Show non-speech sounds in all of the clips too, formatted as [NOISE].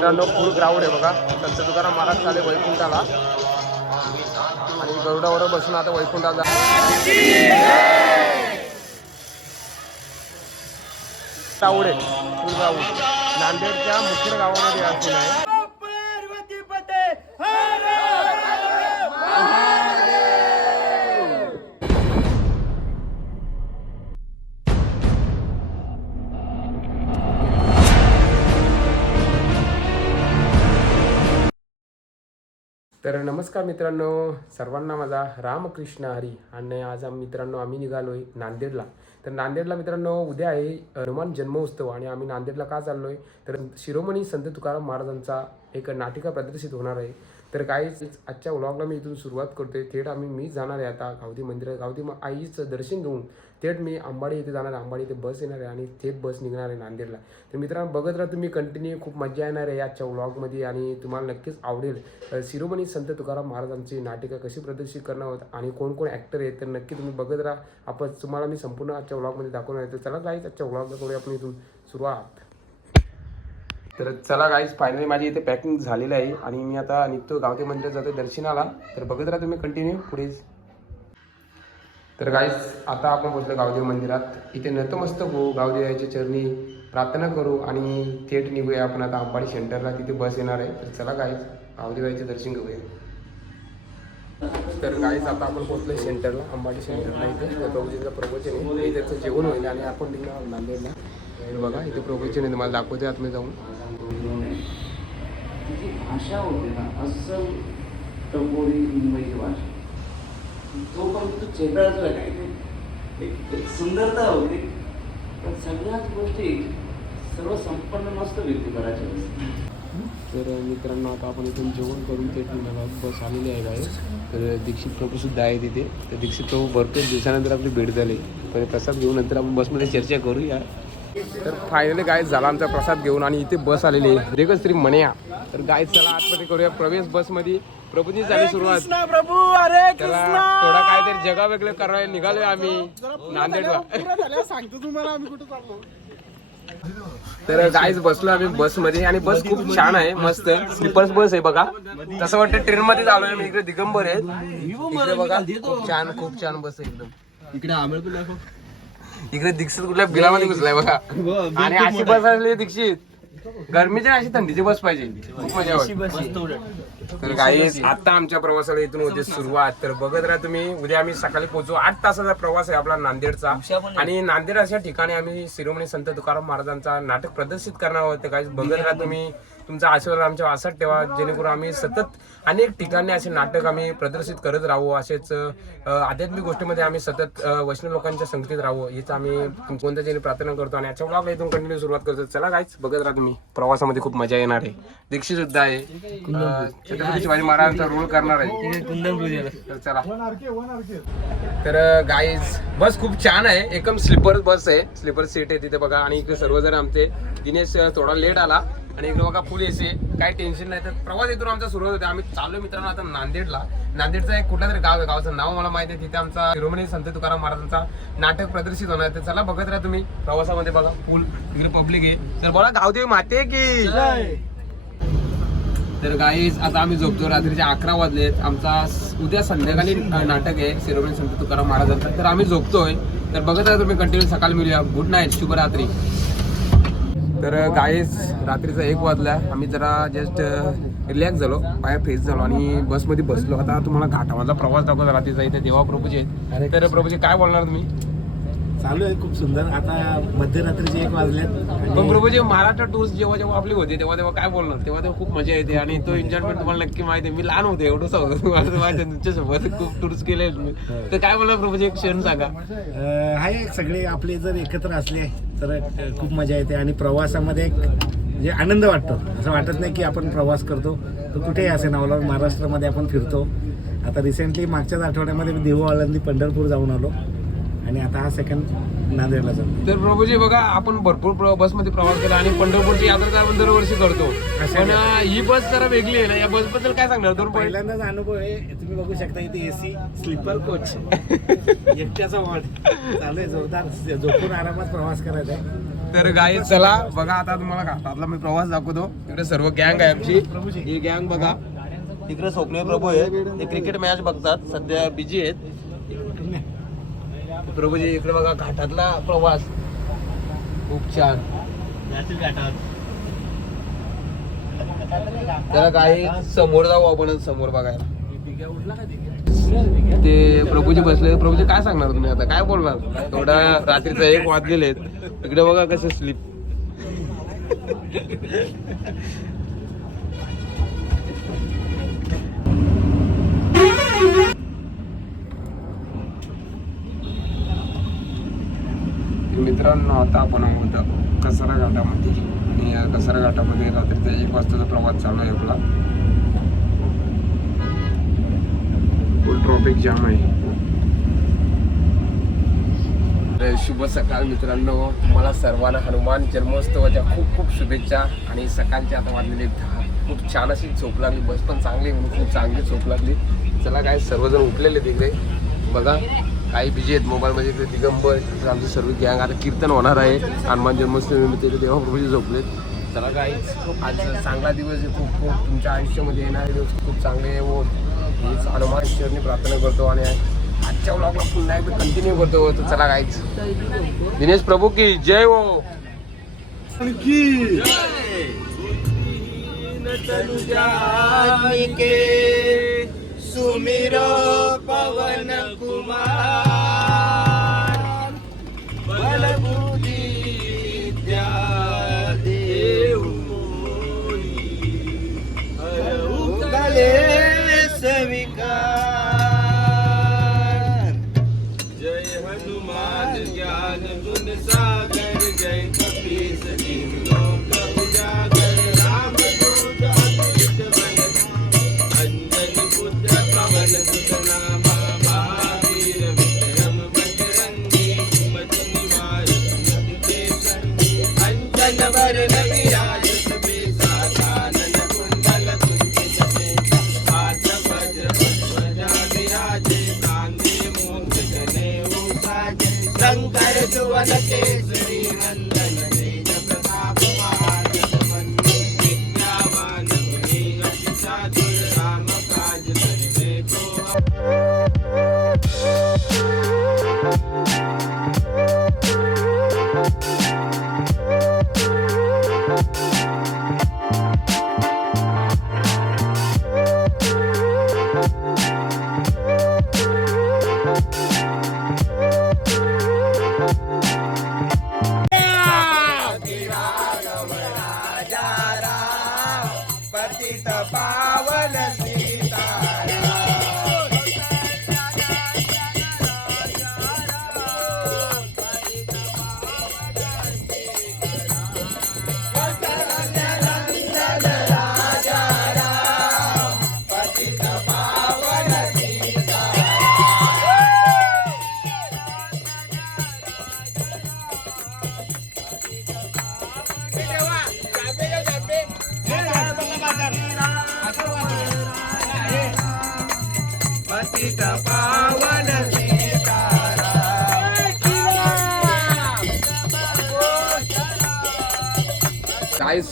मित्रांनो फुल ग्राउंड आहे बघा. संत तुकाराम महाराज चाले वैकुंठाला. आणि गरुडावर बसून आता वैकुंठाला ग्राउंड आहे फुल ग्राउंड. नांदेडच्या मुख्य गावामध्ये असून आहे. तर नमस्कार मित्रांनो सर्वांना माझा रामकृष्ण हरी आणि आज आम्ही मित्रांनो आम्ही निघालो आहे नांदेडला. तर नांदेडला मित्रांनो उद्या आहे हनुमान जन्मोत्सव आणि आम्ही नांदेडला का चाललो आहे तर शिरोमणी संत तुकाराम महाराजांचा एक नाटिका प्रदर्शित होणार आहे. तर काहीच आजच्या व्लॉगला मी इथून सुरुवात करतोय. थेट आम्ही मी जाणार आहे आता गावती मंदिरात. गावती मग आईचं दर्शन घेऊन थेट मी अंबाडी इथे जाणार आहे अंबाडी इथे बस येणार आहे आणि थेट बस निघणार आहे नांदेडला. तर मित्रांनो बघत राहा तुम्ही कंटिन्यू खूप मजा येणार आहे आजच्या व्लॉगमध्ये आणि तुम्हाला नक्कीच आवडेल. शिरोमणी संत तुकाराम महाराजांची नाटिका कशी प्रदर्शित करणार आहोत आणि कोण कोण ॲक्टर आहेत तर नक्की तुम्ही बघत राहा. आपण तुम्हाला मी संपूर्ण आजच्या व्लॉगमध्ये दाखवणार आहे. तर चला गाईच आजच्या व्लॉगला करूया आपण इथून सुरुवात. तर चला गाईज फायनली माझी इथे पॅकिंग झालेलं आहे आणि मी आता निघतो गावते मंदिरात जातो दर्शनाला. तर बघत राहा तुम्ही कंटिन्यू पुढे तर गाईस आता आपण पोचलो गावदेव मंदिरात. इथे नतमस्तक होऊ गावदेवाच्या चरणी प्रार्थना करू आणि थेट निघूया आपण आता अंबाडी सेंटरला. तिथे बस येणार आहे. तर चला गाईस गावदेवाचे दर्शन घेऊया. तर गाईस आता आपण पोचलो सेंटरला अंबाडी सेंटरला इथे. तर प्रभूजीचं प्रवचन आहे. त्याचं जेवण होईल आणि आपण नांदेडला. बघा इथे प्रवचन आहे. तुम्हाला दाखवते आतमध्ये जाऊन. तिची भाषा ना अस्सल टंबोरी मुंबईची भाषा तो पण तो चेहरा जो आहे एक सुंदरता होती पण सगळ्याच गोष्टी सर्व संपन्न नसतं व्यक्ती वेळेस तर मित्रांनो आता आपण इथून जेवण करून ते बस आलेली आहे बाहेर. तर दीक्षित प्रभू सुद्धा आहे तिथे. तर दीक्षित प्रभू भरपूर दिवसानंतर आपली भेट झाली. तर प्रसाद घेऊन नंतर आपण बसमध्ये चर्चा करूया. तर फायनली गाय झाला आमचा प्रसाद घेऊन आणि इथे बस आलेली आहे. देखच तरी म्हणया तर गाय चला आतमध्ये करूया प्रवेश बसमध्ये. प्रभूची झाली सुरुवात. प्रभू अरे त्याला थोडा काहीतरी जगा वेगळं करायला निघालोय आम्ही. नांदेडला. सांगतो तुम्हाला आम्ही कुठे चाललो. तर गाईज बसलो आम्ही बसमध्ये आणि बस खूप छान आहे मस्त. स्लीपर्स बस आहे बघा. तसं वाटतं ट्रेन मध्ये आलोय मी इकडे दिगंबर आहे. इकडे बघा खूप छान खूप छान बस आहे एकदम. इकडे आम्हाला पण इकडे दीक्षित कुठल्या बिलामध्ये घुसलाय बघा. आणि अशी बस असली दीक्षित. गरमीची अशी थंडीची बस पाहिजे. खूप मजा वाटते. तर काही आता आमच्या प्रवासाला इथून होते सुरुवात. तर बघत राहा तुम्ही उद्या आम्ही सकाळी पोहोचू. आठ तासाचा प्रवास आहे आपला नांदेडचा. आणि नांदेड अशा ठिकाणी आम्ही शिरोमणी संत तुकाराम महाराजांचा नाटक प्रदर्शित करणार आहोत. काही बघत राहा तुम्ही. तुमचा आशीर्वाद आमच्या असाच ठेवा. जेणेकरून आम्ही सतत अनेक ठिकाणी असे नाटक आम्ही प्रदर्शित करत राहू. असेच आध्यात्मिक गोष्टीमध्ये आम्ही सतत वैष्णव लोकांच्या संगतीत राहू. हीच आम्ही कोणत्या तरी प्रार्थना करतो आणि याच्या ब्लॉग इथून कंटिन्यू सुरुवात करतो. चला काहीच बघत राहा तुम्ही. प्रवासामध्ये खूप मजा येणार आहे. दीक्षित सुद्धा आहे. छत्रपती शिवाजी महाराजांचा रोल करणार आहे. तर चला. तर गाईज बस खूप छान आहे. एकदम स्लीपर बस आहे. स्लीपर सीट आहे तिथे बघा. आणि इकडे सर्वजण आमचे. दिनेश थोडा लेट आला. आणि इकडे बघा फुल एसी काही टेन्शन नाही. तर प्रवास इथून आमचा सुरुवात होते आम्ही चाललो मित्रांनो आता नांदेडला. नांदेडचा एक कुठला तरी गाव आहे गावाचं नाव मला माहिती आहे. तिथे आमचा शिरोमणी संत तुकाराम महाराजांचा नाटक प्रदर्शित होणार आहे. तर चला बघत राहा तुम्ही. प्रवासामध्ये बघा फुल इकडे पब्लिक आहे. तर बोला गावदेवी माते की. तर गाईज आता आम्ही झोपतो. रात्रीचे अकरा वाजलेत. आमचा उद्या संध्याकाळी नाटक आहे. शिरोमणी संत तुकाराम महाराजांचा. तर आम्ही झोपतोय. तर बघत राहा तुम्ही कंटिन्यू सकाळी मिळूया गुड नाईट शुभरात्री. तर गाईज रात्रीचा एक वाजला आम्ही जरा जस्ट रिलॅक्स झालो. बाहेर फ्रेश झालो आणि बसमध्ये बसलो. आता तुम्हाला घाटामधला प्रवास दाखवतो. रात्रीचा इथे देवा प्रभूजी आहेत. तर प्रभूजी काय बोलणार तुम्ही? चालू आहे खूप सुंदर. आता मध्यरात्रीचे एक वाजल्यात पण आणि प्रभूजी महाराष्ट्र टूर्स जेव्हा जेव्हा आपली होते तेव्हा तेव्हा काय बोलणार? तेव्हा तेव्हा खूप मजा येते आणि तो एन्जॉयमेंट तुम्हाला नक्की माहिती आहे. मी लहान होते [LAUGHS] तुम्हाला तर माहिती आहे तुमच्यासोबत खूप टूर्स केले तर काय बोलणार प्रभूजी एक क्षण सांगा. आहे सगळे आपले जर एकत्र असले तर खूप मजा येते. आणि प्रवासामध्ये एक म्हणजे आनंद वाटतो. असं वाटत नाही की आपण प्रवास करतो. तर कुठेही असे नावला महाराष्ट्रामध्ये आपण फिरतो. आता रिसेंटली मागच्याच आठवड्यामध्ये मी देहू आळंदी पंढरपूर जाऊन आलो. आणि आता हा सेकंड नांदेडला जातो. तर प्रभूजी बघा आपण भरपूर प्र- बसमध्ये प्रवास केला आणि पंढरपूरची यात्रा तर आपण दरवर्षी करतो. पण ही बस जरा वेगळी आहे ना. या बसबद्दल काय सांगणार? दोन पॉईंट पहिल्यांदाच अनुभव आहे. तुम्ही बघू शकता इथे एसी स्लीपर कोच एकट्याचा वॉर्ड चालू आहे जोरदार. झोपून आरामात प्रवास करायचा आहे. तर गाई चला बघा आता तुम्हाला घाटातला मी प्रवास दाखवतो. इकडे सर्व गँग आहे आमची. ही गँग बघा. तिकडे स्वप्नील प्रभू आहे ते क्रिकेट मॅच बघतात. सध्या बिजी आहेत. प्रभूजी इकडे बघा घाटातला प्रवास. खूप छान. जरा काही समोर जाऊ आपण समोर बघायला. ते प्रभूजी बसले. प्रभूजी काय सांगणार तुम्ही आता? काय बोलणार? थोडा रात्रीचा एक वाजलेले आहेत. इकडे बघा कसं स्लीप [LAUGHS] मित्रांनो आता आपण आहोत कसारा घाटामध्ये आणि या कसारा घाटामध्ये रात्रीचा एक वाजताचा प्रवास चालू आहे आपला. फुल ट्रॉफिक जाम आहे. शुभ सकाळ मित्रांनो. तुम्हाला सर्वांना हनुमान जन्मोत्सवाच्या खूप खूप शुभेच्छा आणि सकाळची आता वाजलेले दहा. खूप छान अशी झोप लागली. बस पण चांगली म्हणून खूप चांगली झोप लागली. चला काय सर्वजण उठलेले तिकडे. बघा. काही बिजी आहेत मोबाईलमध्ये इकडे दिगंबर आमचे सर्व गँग. आता कीर्तन होणार आहे. हनुमान जन्मोत्सवी तिथे देवा प्रभूजी झोपलेत. चला काय आज चांगला दिवस आहे. खूप खूप तुमच्या आयुष्यामध्ये येणारे दिवस खूप चांगले हो. हीच हनुमान ईश्वरनी प्रार्थना करतो आणि आजच्या ब्लॉगला पुन्हा एकदा कंटिन्यू करतो. तर चला काहीच दिनेश प्रभू की जय हो. सुमिरो पवन कुमार। बलबुद्धि विद्या देऊ स्वीकार अंजन वरण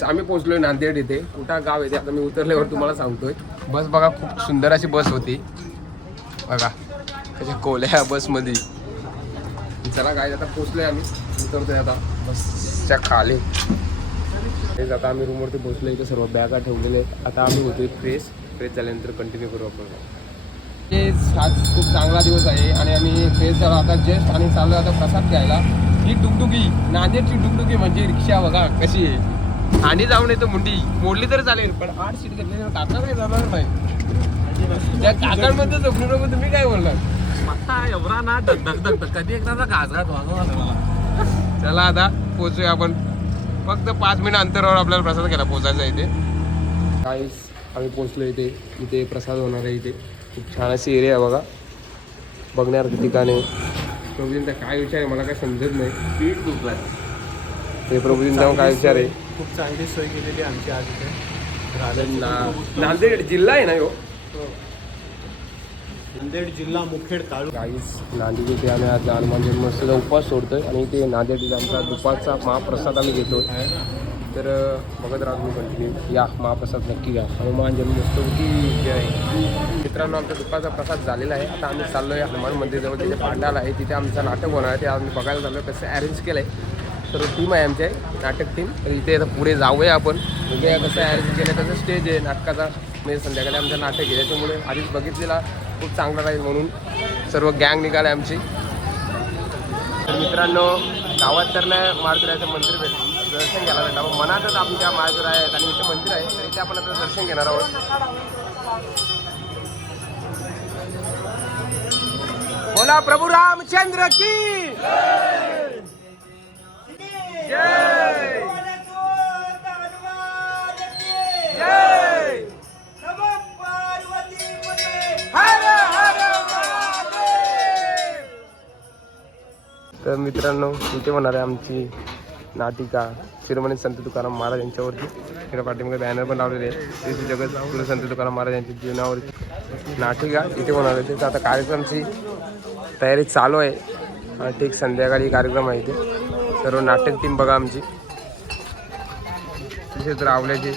आम्ही पोहोचलोय नांदेड इथे. कुठा गाव येते आता मी उतरल्यावर तुम्हाला सांगतोय. बस बघा खूप सुंदर अशी बस होती. बघा त्याच्या कोल्या बसमध्ये. चला काय आता पोचलोय आम्ही. उतरतोय आता बसच्या खाली. तेच आता आम्ही रूमवरती पोचलो इथे सर्व बॅगा ठेवलेले आहेत. आता आम्ही होतोय फ्रेश फ्रेश झाल्यानंतर कंटिन्यू करू आपण. ते आज खूप चांगला दिवस आहे आणि आम्ही फ्रेश झालो. आता जस्ट आणि चाललो आता प्रसाद घ्यायला. ही डुगडुगी नांदेडची डुगडुगी म्हणजे रिक्षा बघा कशी आहे. आणि जाऊन येतो मुंडी. मोडली तर चालेल पण आठ सीट घेतली काका काय जाणार नाही त्या काकांमध्ये झोपणार तुम्ही काय बोलणार? एवढा ना धक धक धक धक. कधी एकदा घास घात वाजवला चला आता पोहोचूया आपण. फक्त पाच मिनिट अंतरावर आपल्याला प्रसाद घ्यायला पोहोचायचं आहे इथे. काहीच आम्ही पोहोचलो इथे. इथे प्रसाद होणार आहे इथे. खूप छान अशी एरिया आहे बघा. बघण्यासारखं ठिकाण प्रभूजींचा काय विचार आहे मला काय समजत नाही. पीठ दुखलाय ते प्रभूजींचा काय विचार आहे. खूप चांगली सोय केलेली आमची आज इथे. राहण्याची नांदेड जिल्हा आहे ना हो. नांदेड जिल्हा मुखेड तालुका. काहीच नांदेड येथे आम्ही आज हनुमान जन्मोत्सवाचा उपवास सोडतोय आणि ते नांदेड येथे आमचा दुपारचा महाप्रसाद आम्ही घेतोय. तर बघत राहा तुम्ही कंटिन्यू या महाप्रसाद नक्की घ्या. हनुमान जन्मोत्सव की जय मित्रांनो आमचा दुपारचा प्रसाद झालेला आहे. आता आम्ही चाललोय हनुमान मंदिरजवळ. तिथे पांडाल आहे. तिथे आमचं नाटक होणार आहे. ते आम्ही बघायला चाललो कसं अरेंज केलं आहे सर्व टीम आहे आमची. नाटक टीम तर इथे आता पुढे जाऊया आपण. बघूया कसं अरेंज केलं कसं स्टेज आहे. नाटकाचा. म्हणजे संध्याकाळी आमचं नाटक आहे. त्याच्यामुळे आधीच बघितलेला. खूप चांगला राहील म्हणून. सर्व गँग निघाला आमची. तर मित्रांनो गावात तर नाही मारुतीरायचं मंदिर भेट दर्शन घ्यायला भेटलं मग मनातच आमच्या मारुतीराय आहेत आणि इथे मंदिर आहे. तर इथे आपण आता दर्शन घेणार आहोत. बोला प्रभू रामचंद्र की तर मित्रांनो इथे होणार आहे आमची नाटिका शिरोमणी संत तुकाराम महाराज यांच्यावरती. इकडे बॅनर पण लावलेले आहे जगत गुरु संत तुकाराम महाराज यांच्या जीवनावरती. नाटिका इथे होणार आहे. तिथं आता कार्यक्रमची तयारी चालू आहे. आणि ठीक संध्याकाळी कार्यक्रम आहे इथे. सर्व नाटक टीम बघा आमची. तिथे रावल्याची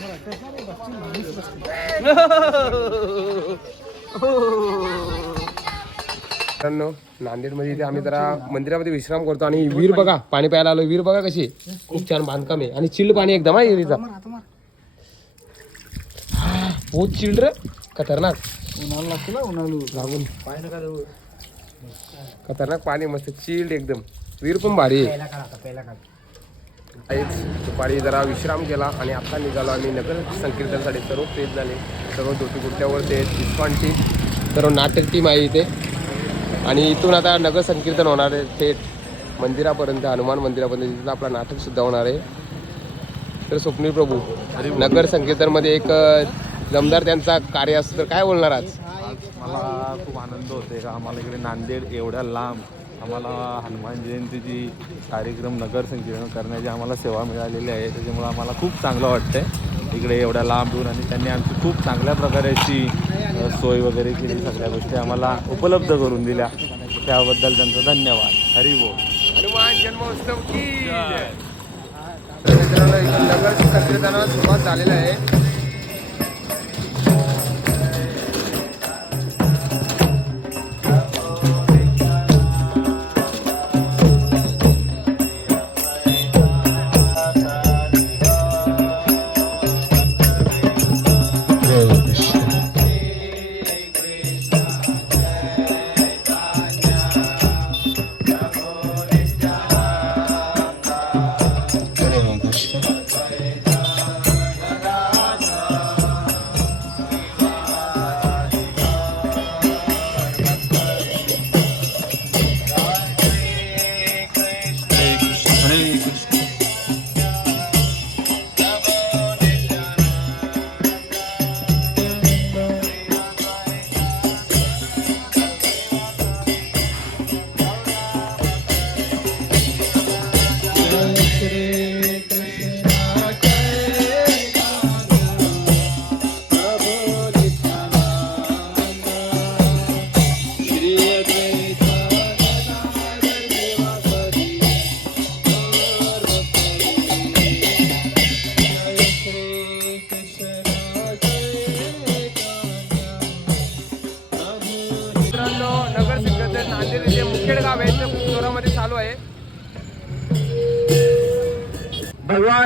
मित्रांनो नांदेडमध्ये इथे आम्ही जरा मंदिरामध्ये विश्राम करतो आणि वीर बघा पाणी प्यायला आलो वीर बघा कशी खूप छान बांधकाम आहे. आणि चिल्ड पाणी एकदम आहे विहिरीचा. बहुत चिल्ड रे. खतरनाक. लागून. खतरनाक पाणी मस्त चिल्ड एकदम. वीर पण भारी. आहे काहीच दुपारी जरा विश्राम केला आणि आता निघालो आम्ही नगर संकीर्तनसाठी. सर्व फ्रेश झाले सर्व धोती कुर्त्यावर ते डिस्काउंटची सर्व नाटक टीम आहे इथे. आणि इथून आता नगर संकीर्तन होणार आहे थेट मंदिरापर्यंत हनुमान मंदिरापर्यंत. तिथं आपलं नाटकसुद्धा होणार आहे. तर स्वप्नील प्रभू नगर संकीर्तनमध्ये एक अ, दमदार त्यांचा कार्य असतं. तर काय बोलणार आज? आज मला खूप आनंद होते का? आम्हाला इकडे नांदेड एवढ्या लांब आम्हाला हनुमान जयंतीची कार्यक्रम नगर संकीर्ण करण्याची आम्हाला सेवा मिळालेली आहे. त्याच्यामुळे आम्हाला खूप चांगलं वाटतंय. इकडे एवढ्या लांबून आणि त्यांनी आमची खूप चांगल्या प्रकारे अशी अ, सोय वगैरे केली सगळ्या गोष्टी आम्हाला उपलब्ध करून दिल्या. त्याबद्दल त्यांचा धन्यवाद. हरी बोल. हनुमान जन्मोत्सव की नगर संकीर्तनाला सुरुवात झालेला आहे.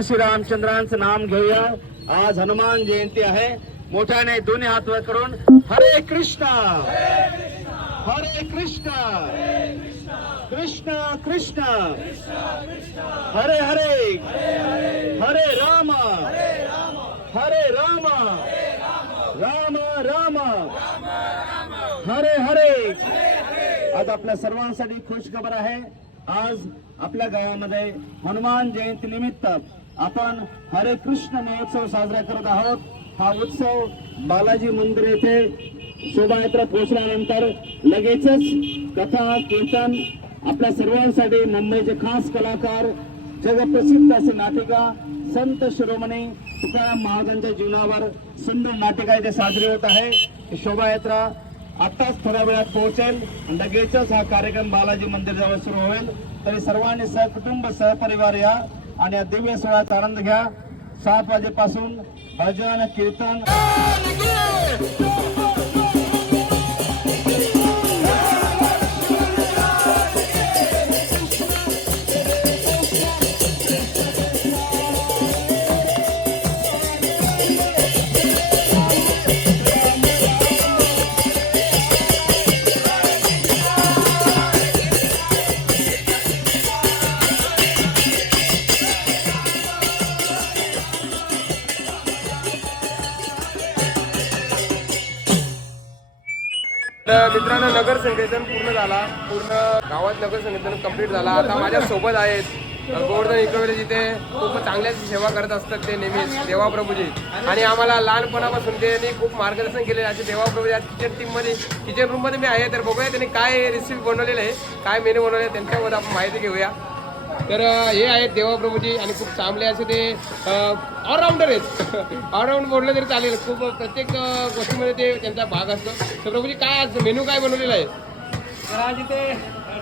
श्री रामचंद्रांचं नाम घेऊया. आज हनुमान जयंती आहे. मोठ्याने दोन्ही हात वर करून हरे कृष्ण. हरे कृष्ण. कृष्ण कृष्ण. हरे हरे. हरे राम. हरे राम. राम राम. हरे हरे. आज आपल्या सर्वांसाठी खुश खबर आहे. आज आपल्या गावामध्ये हनुमान जयंती निमित्त आपण हरे कृष्ण महोत्सव साजरा करत आहोत. हा उत्सव बालाजी मंदिर येथे शोभायात्रा पोहोचल्यानंतर लगेचच कथा कीर्तन आपल्या सर्वांसाठी मुंबईचे खास कलाकार जगप्रसिद्ध असे नाटिका संत शिरोमणी तुकाराम महाराजांच्या जीवनावर सुंदर नाटिका इथे साजरी होत आहे. शोभायात्रा आत्ताच थोड्या वेळात पोहोचेल. लगेचच हा कार्यक्रम बालाजी मंदिर जवळ सुरू होईल. तरी सर्वांनी सहकुटुंब सहपरिवार या आणि या दिव्य सोहळ्याचा आनंद घ्या. सात वाजेपासून भजन कीर्तन. नगर संकेतन पूर्ण झाला. पूर्ण गावात नगर संकेतन कंप्लीट झाला. आता माझ्या सोबत आहेत गोवर्धन इकडे जिथे खूप चांगल्याच सेवा करत असतात ते नेहमीच देवाप्रभूजी. आणि आम्हाला लहानपणापासून त्यांनी खूप मार्गदर्शन केले असे देवाप्रभूजी आज किचन टीममध्ये किचन रूममध्ये मी आहे. तर बघूया त्यांनी काय रेसिपी बनवलेलं आहे काय मेनू बनवले आहे त्यांच्यावर आपण माहिती घेऊया. तर हे आहेत देवाप्रभूजी आणि खूप चांगले असे ते ऑलराऊंडर आहेत. [LAUGHS] ऑलराऊंड बोललं तरी चालेल. खूप प्रत्येक गोष्टीमध्ये ते त्यांचा भाग असतो. तर प्रभूजी काय आज मेनू काय बनवलेला आहे? तर आज इथे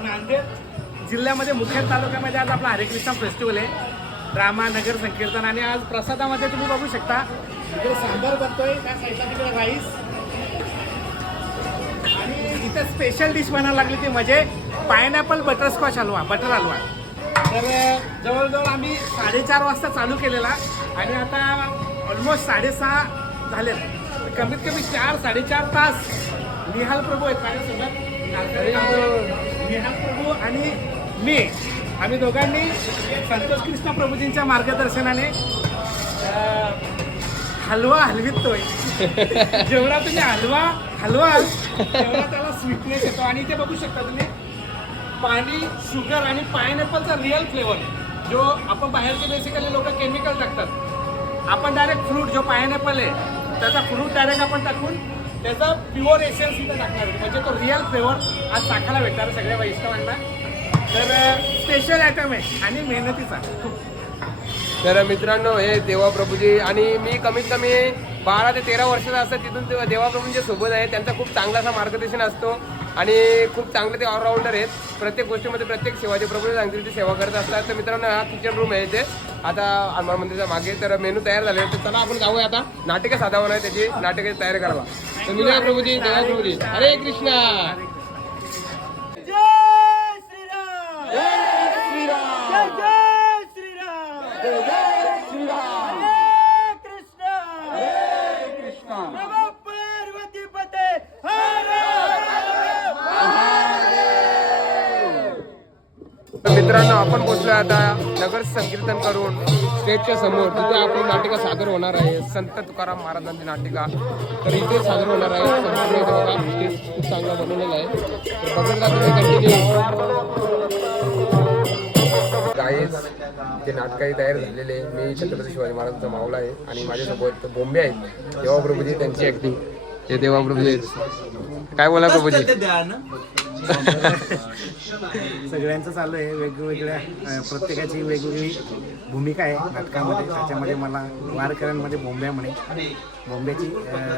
नांदेड जिल्ह्यामध्ये मुखेड तालुक्यामध्ये आज आपला हरेकृष्ण फेस्टिवल आहे. ड्रामा नगर संकीर्तन आणि आज प्रसादामध्ये तुम्ही बघू शकता. इकडे सांबार बनतोय त्या साईडला तिकडे राईस. आणि इथे स्पेशल डिश बनायला लागली ती म्हणजे pineapple butterscotch halwa butter halwa. तर जवळजवळ आम्ही साडेचार वाजता चालू केलेला आणि आता ऑलमोस्ट साडेसहा झालेत. कमीत कमी चार साडेचार तास निहाल प्रभू आहेत माझ्यासोबत. निहाल प्रभू आणि मी. आम्ही दोघांनी संतोष कृष्ण प्रभूजींच्या मार्गदर्शनाने हलवा हलवितोय. जेवढा तुम्ही हलवा हलवाल तेवढा त्याला स्वीटनेस येतो. आणि इथे बघू शकता तुम्ही पाणी शुगर आणि पायनॅपलचा रिअल फ्लेवर जो आपण बाहेरचे बेसिकली लोक केमिकल टाकतात. आपण डायरेक्ट फ्रूट जो पायनॅपल आहे त्याचा फ्रूट डायरेक्ट आपण टाकून त्याचा प्युअर एसेन्स इथं टाकणार म्हणजे तो रिअल फ्लेवर आज चाखायला भेटणार सगळ्या वैष्णवांना. तर स्पेशल आयटम आहे आणि मेहनतीचा. तर मित्रांनो हे देवाप्रभूजी आणि मी कमीत कमी बारा ते तेरा वर्षाचा असतात तिथून ते देवाप्रभूंच्या सोबत आहे. त्यांचा खूप चांगला असा मार्गदर्शन असतो. आणि खूप चांगले ते ऑलराऊंडर आहेत. प्रत्येक गोष्टीमध्ये प्रत्येक शिवाजी प्रभू सांगतील ती सेवा करत असतात. तर मित्रांनो हा किचन रूम आहे इथे. आता हनुमान मंदिरच्या मागे तर मेनू तयार झाले तर चला आपण जाऊया आता. नाटकं साधावं आहे त्याची. नाटक तयार करावा. तर मी प्रभूजी देवाप्रभूजी हरे कृष्णा तर मित्रांनो आपण पोहोचलो आता नगर संकीर्तन करून स्टेजच्या समोर. तिथे आपली नाटिका सादर होणार आहे. संत तुकाराम महाराजांची नाटिका. तर इथे सादर होणार आहे. संपूर्ण स्टेज खूप चांगला बनवलेला आहे. तर बघत राहा कंटिन्यू गाईज ते. नाटकही तयार झालेले. मी छत्रपती शिवाजी महाराजांचा मावला आहे आणि माझ्यासोबत बोंबे आहेत. देवाप्रभूजी त्यांची ऍक्टिंग हे देवाप्रभूजी आहेत काय बोला प्रभूजी? सगळ्यांचं चालू आहे. वेगवेगळ्या प्रत्येकाची वेगवेगळी भूमिका आहे नाटकामध्ये. त्याच्यामध्ये मला वारकऱ्यांमध्ये बोंब्या म्हणे. बोंब्याची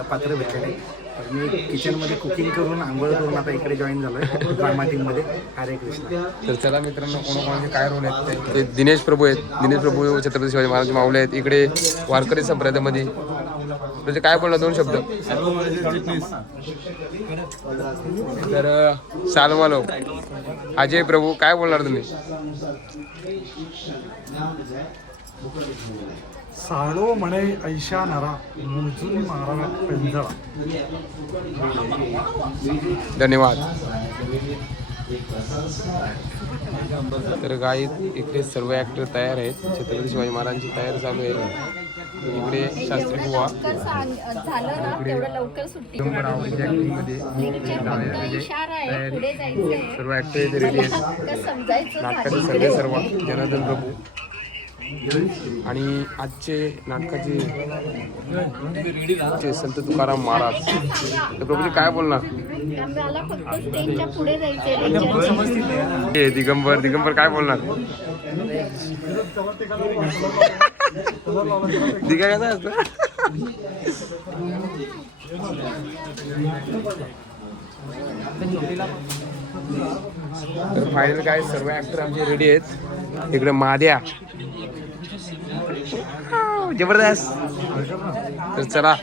पात्र भेटलेली तर मी किचनमध्ये कुकिंग करून आंघोळ करून आता इकडे जॉईन झालो आहे ड्रामा टीममध्ये हरे कृष्ण. तर चला मित्रांनो कोणाकोणाचे काय रोल आहेत? ते- ते दिनेश प्रभू आहेत. दिनेश प्रभू छत्रपती शिवाजी महाराज मावले आहेत. इकडे वारकरी संप्रदायामध्ये म्हणजे काय बोलणार दोन शब्द? तर सालमालो अजय प्रभू काय बोलणार तुम्ही? साळो म्हणे ऐशा नरा मोजून मारा पेंजळा धन्यवाद. तर काही इकडे सर्व ऍक्टर तयार आहेत. छत्रपती शिवाजी महाराजांची तयारी चालू आहे. इकडे शास्त्री बुवा. इशारा आहे पुढे जायचंय. सर्व ऍक्टर इथे रेडी आहेत. नाटकं समजायचं नाटकाचे सगळे सर्व जनार्दन प्रभू. आणि आजचे नाटकाचे जे संत तुकाराम महाराज. तर प्रभूजी काय बोलणार? हे दिगंबर दिगंबर काय बोलणार? [LAUGHS] [LAUGHS] दिगा कसं असतं तर फायनल काय सर्व ऍक्टर आमचे रेडी आहेत इकडे माद्या जबरदस्त तर चला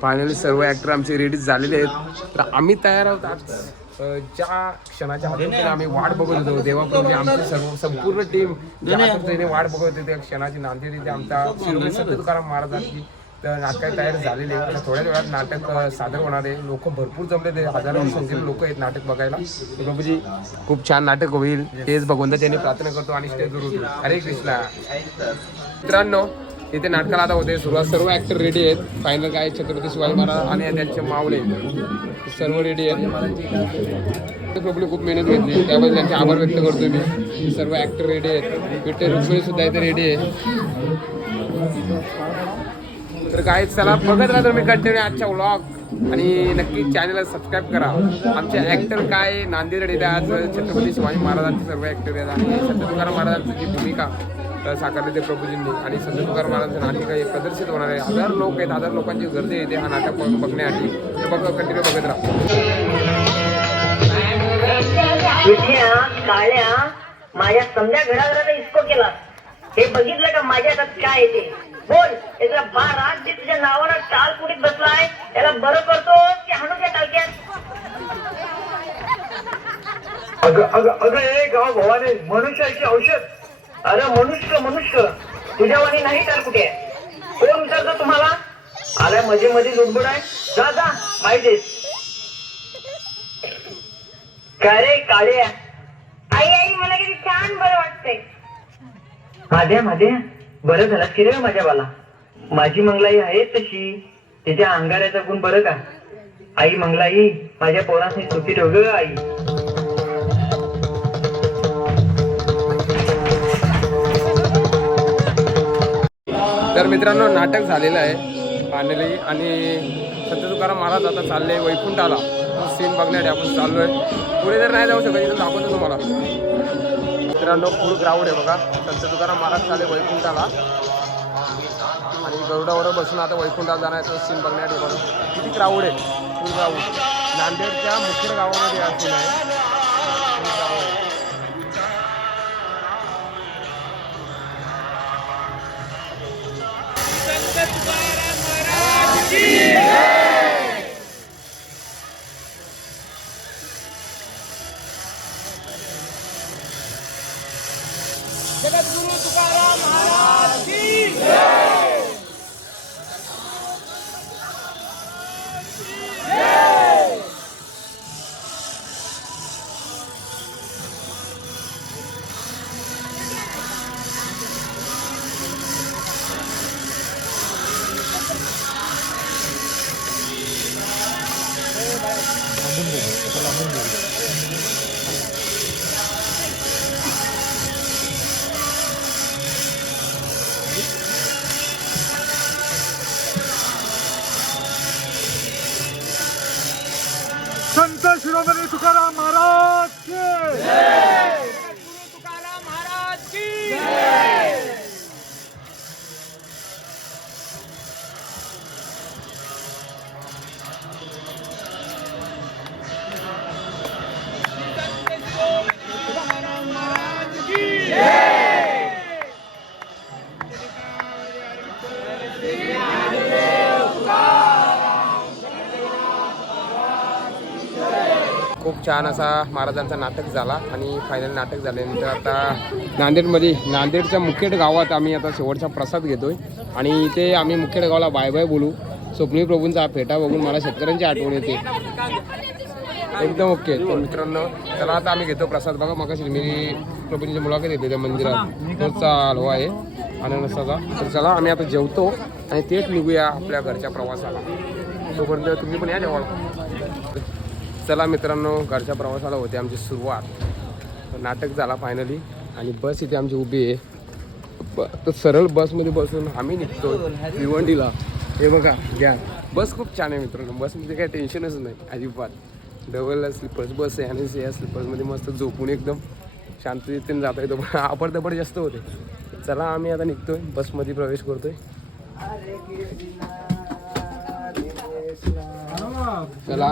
फायनली सर्व ऍक्टर आमचे रेडी झालेले आहेत. तर आम्ही तयार आहोत आज. ज्या क्षणाच्या हातून आम्ही वाट बघत होतो देवाप्रभू आमची सर्व संपूर्ण टीम ज्या वाट बघत होते त्या क्षणाची नांदेड इथे आमच्या शिरोमणी संत तुकाराम महाराजांची तर नाटक तयार झालेले थोड्याच वेळात नाटक सादर होणार आहे. लोक भरपूर जमले ते हजारो संख्येने लोक आहेत नाटक बघायला. प्रभूजी खूप छान नाटक होईल. तेच भगवंताची प्रार्थना करतो आणि स्टेजवर उठू हरे कृष्णा. मित्रांनो इथे नाटकाला आता होते सुरुवात सर्व ऍक्टर रेडी आहेत. फायनल काय छत्रपती शिवाजी महाराज आणि त्यांचे मावळे. सर्व रेडी आहेत. पब्लिक खूप मेहनत घेतली. त्याबद्दल त्यांचे आभार व्यक्त करतो मी. सर्व ऍक्टर रेडी आहेत. विठ्ठल रुक्मिणी सुद्धा इथे रेडी आहे. तर काय चला बघत राहा मी कंटिन्यू आजच्या व्लॉग आणि नक्की चॅनलला सबस्क्राईब करा. आमचे ऍक्टर काय? नांदेड येते आज छत्रपती शिवाजी महाराजांचे सर्व ऍक्टर आहेत. आणि छत्रपती महाराजांची जी भूमिका. साकारली ते प्रभूजींनी आणि संत तुकाराम महाराजांचं नाटक हे प्रदर्शित होणार आहे हजार लोक आहेत हजार लोकांची गर्दी येते हा नाटक बघ- बघण्यासाठी. तर बघ कंटिन्यू बघत राहा. काळ्या माझ्या समजा घराघरात इस्को केला. हे बघितलं का माझ्या हातात काय येते बोल याचा बारा जे तुझ्या नावानं टाल पुढीत बसलाय त्याला बरं करतो की हाणू त्या टालक्यात? अगं अगं अगं हे गाव भवाने मनुष्याची औषध. अरे मनुष्य मनुष्य. तुझ्यावानी नाही तर कुठे? कोण विचारतो तुम्हाला? आल्या मध्ये मध्ये लुडबुड आहे. जा जा पाहिजे काय रे काळे. आई आई मला किती छान बरं वाटतंय. माझ्या माझ्या बरं झालं. की रे माझ्या बाला. माझी मंगलाई आहे तशी. तिच्या अंगाऱ्याचा गुण बरं का? आई मंगलाई. माझ्या पोरांनी सुट्टी ठेव ग आई. तर मित्रांनो नाटक झालेलं आहे. फायनली आणि संत तुकाराम महाराज आता चालले वैकुंठाला. तो सीन बघण्यासाठी आपण चाललोय. पुढे जर नाही जाऊ शकत इथं दाखवतो तुम्हाला. मित्रांनो फुल ग्राउंड आहे बघा. संत तुकाराम महाराज चालले वैकुंठाला. आणि गरुडावर बसून आता वैकुंठाला जाणार तो सीन बघण्यासाठी बघा. किती क्राऊड आहे. फुल ग्राउंड नांदेडच्या मुख्य गावामध्ये हा सीन आहे. संत शिरोमणी तुकाराम छान असा महाराजांचा नाटक झाला आणि फायनल नाटक झाल्यानंतर आता नांदेडमध्ये नांदेडच्या मुखेड गावात आम्ही आता शेवटचा प्रसाद घेतोय. आणि इथे आम्ही मुखेड गावाला बाय बाय बोलू. स्वप्नील प्रभूंचा हा फेटा बघून मला शेतकऱ्यांची आठवण येते. एकदम ओके. तर मित्रांनो चला आता आम्ही घेतो प्रसाद. बघा मग मी प्रभूंची मुलाखत घेतली त्या मंदिरात. तोचा हलवा आहे अननसाचा तर चला आम्ही आता जेवतो आणि थेट निघूया आपल्या घरच्या प्रवासाला. तोपर्यंत तुम्ही पण या जेवायला. चला मित्रांनो घरच्या प्रवासाला होते आमची सुरुवात. नाटक झाला फायनली आणि बस इथे आमची उभी आहे. ब तर सरळ बसमध्ये बसून आम्ही निघतो भिवंडीला. हे बघा घ्या. बस खूप छान आहे मित्रांनो. बसमध्ये काही टेन्शनच नाही अजिबात. डबल स्लीपर्स बस आहे आणि या स्लीपर्समध्ये मस्त झोपून एकदम शांततेने जाता येतो पण [LAUGHS] आपण दबड जास्त होते. चला आम्ही आता निघतोय. बसमध्ये प्रवेश करतोय. चला.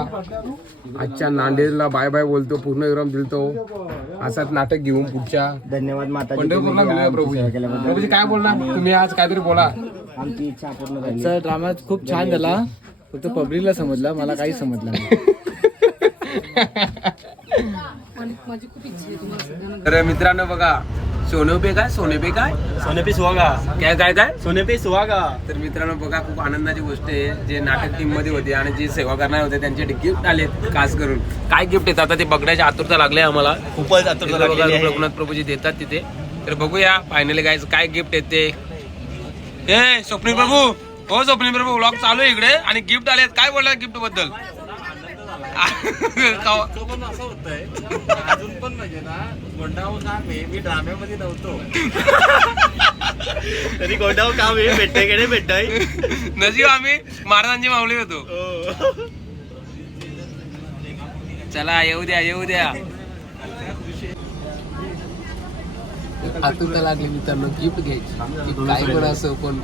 आजच्या नांदेडला बाय बाय बोलतो पूर्ण विराम दिलतो. असाच नाटक घेऊन पुढच्या धन्यवाद माता पंढरपूरला मिळूया प्रभूजी. प्रभूजी काय बोलणार तुम्ही आज काहीतरी बोला. आमची इच्छा पूर्ण झाली. ड्रामा खूप छान झाला. फक्त पब्लिकला समजला मला काही समजलं नाही. [LAUGHS] तर मित्रांनो बघा सोनोपे काय? सोनेपे काय? सोने पे सुहागा. काय काय काय? सोने पे सुहागा. तर मित्रांनो बघा खूप आनंदाची गोष्ट आहे. जे नाटक टीममध्ये होते आणि जे सेवा करणार होते त्यांचे गिफ्ट आलेत खास करून. काय गिफ्ट येतात आता ते बघण्याची आतुरता लागली आम्हाला. खूपच बघा रघुनाथ प्रभूजी देतात तिथे. तर बघूया फायनली काय काय गिफ्ट येते ए स्वप्नील प्रभू. हो स्वप्नील प्रभू व्लॉग चालू आहे इकडे. आणि गिफ्ट आलेत. काय बोलणार गिफ्टबद्दल? का- पण असं होतंय अजून पण म्हणजे ना गोंडाव काम आहे मी ड्राम्यामध्ये नव्हतो. तरी गोंडाव काम आहे भेटतंयकडे भेटतंय नजीब आम्ही महाराजांची माऊली होतो. चला येऊ द्या येऊ द्या. आतुरता लागली मित्रांनो गिफ्ट घ्यायची. ती काय पण असो पण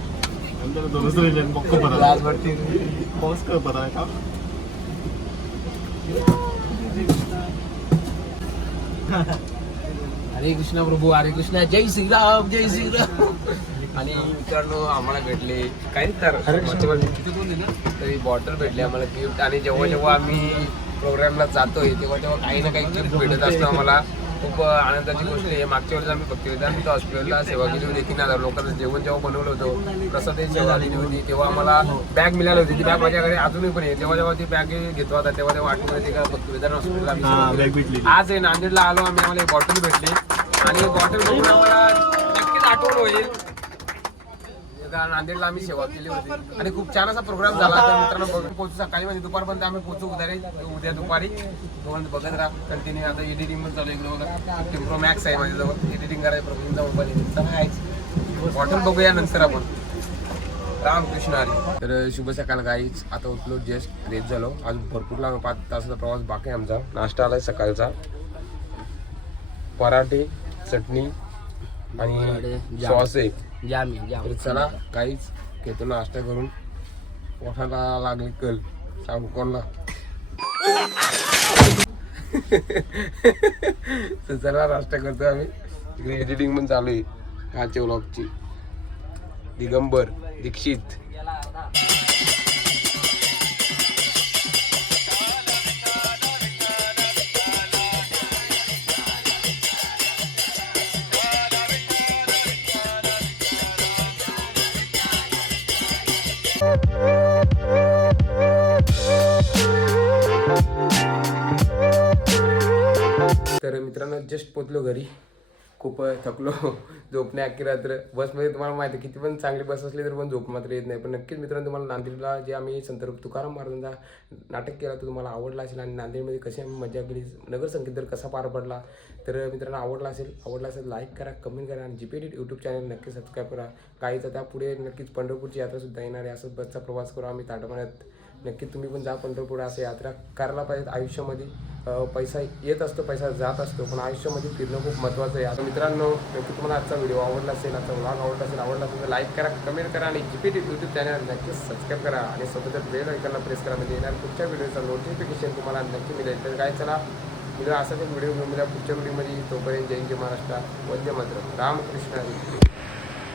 [LAUGHS] हरे कृष्ण प्रभू हरे कृष्ण जय श्रीराम जय श्रीराम. आणि मित्रांनो आम्हाला भेटले काही तर? तरी बॉटल भेटली आम्हाला गिफ्ट आणि जेव्हा जेव्हा आम्ही प्रोग्रामला जातोय तेव्हा तेव्हा काही ना काही गिफ्ट भेटत असतं आम्हाला. खूप आनंदाची गोष्ट आहे. मागच्या वेळेस आम्ही भक्ती वेदांत हॉस्पिटलला सेवा केली होती. तीन हजार लोकांना जेवण जेव्हा बनवलं होतं प्रसाद सेवा दिली होती तेव्हा आम्हाला बॅग मिळाली होती. ती बॅग माझ्याकडे अजूनही पण आहे. जेव्हा जेव्हा ती बॅग घेतो आता तेव्हा तेव्हा आठवण येते का? वेदांत हॉस्पिटलला सेवा. आज आहे नांदेडला आलो आम्ही. आम्हाला एक बॉटल भेटली. आणि बॉटल बघून आम्हाला नक्कीच आठवण होईल. कारण नांदेडला आम्ही सेवा केली होती. आणि खूप छान असा प्रोग्राम झाला. तर मित्रांनो बघून पोहोचू सकाळी म्हणजे दुपारपर्यंत आम्ही पोहोचू उद्या उद्या दुपारी. दोन बघत राहा. कंटिन्यू आता एडिटिंग पण चालू आहे इकडे बघा. प्रो मॅक्स आहे माझ्याजवळ. एडिटिंग करायचं आहे चला आहे बॉटल बघूया नंतर आपण. रामकृष्ण हरी. तर शुभ सकाळ गाईच आता उठलो जस्ट रेट झालो. आज भरपूर लांब पाच तासाचा प्रवास बाकी आहे आमचा. नाश्ता आलाय सकाळचा. पराठे चटणी आणि सॉस आहे. तर चला काहीच घेतो नाश्ता करून. पोटाला लागली कल. सांगू कोणला? [LAUGHS] तर चला नाश्ता करतो आम्ही. इकडे एडिटिंग पण चालू आहे. आजच्या व्लॉगची दिगंबर दीक्षित. मित्रांनो जस्ट पोचलो घरी. खूप थकलो. झोपणे अख्खी रात्र. बसमध्ये तुम्हाला माहिती आहे किती पण चांगली बस असली तर पण झोप मात्र येत नाही. पण नक्कीच मित्रांनो तुम्हाला नांदेडला जे आम्ही संत तुकाराम महाराजांचा नाटक केला तो तुम्हाला आवडला असेल आणि नांदेडमध्ये कशी आम्ही मजा केली नगर जर कसा पार पडला तर मित्रांनो आवडला असेल. आवडला असेल लाईक करा कमेंट करा आणि जीपीडी यूट्यूब चॅनल नक्की सबस्क्राईब करा. काहीचा त्यापुढे नक्कीच पंढरपूरची यात्रासुद्धा येणार आहे. असं बसचा प्रवास करू आम्ही ताटमान्यात नक्की तुम्ही पण जा पंढरपूर असं यात्रा करायला पाहिजे. आयुष्यामध्ये पैसा येत असतो पैसा जात असतो पण आयुष्यामध्ये फिरणं खूप महत्त्वाचं आहे. आता मित्रांनो नक्की तुम्हाला आजचा व्हिडिओ आवडला असेल आजचा व्लॉग आवडला असेल आवडला असेल तर लाईक करा कमेंट करा आणि G P T YouTube channel नक्कीच सबस्क्राईब करा. आणि सोबतच बेल ऐकायला प्रेस करा म्हणजे येणार पुढच्या व्हिडिओचं नोटिफिकेशन तुम्हाला नक्की मिळेल. तर काय चला मित्र असाच एक व्हिडिओ घेऊन मिळाला पुढच्या व्हिडिओमध्ये तोपर्यंत जय जय महाराष्ट्र वंदे मात्र रामकृष्ण.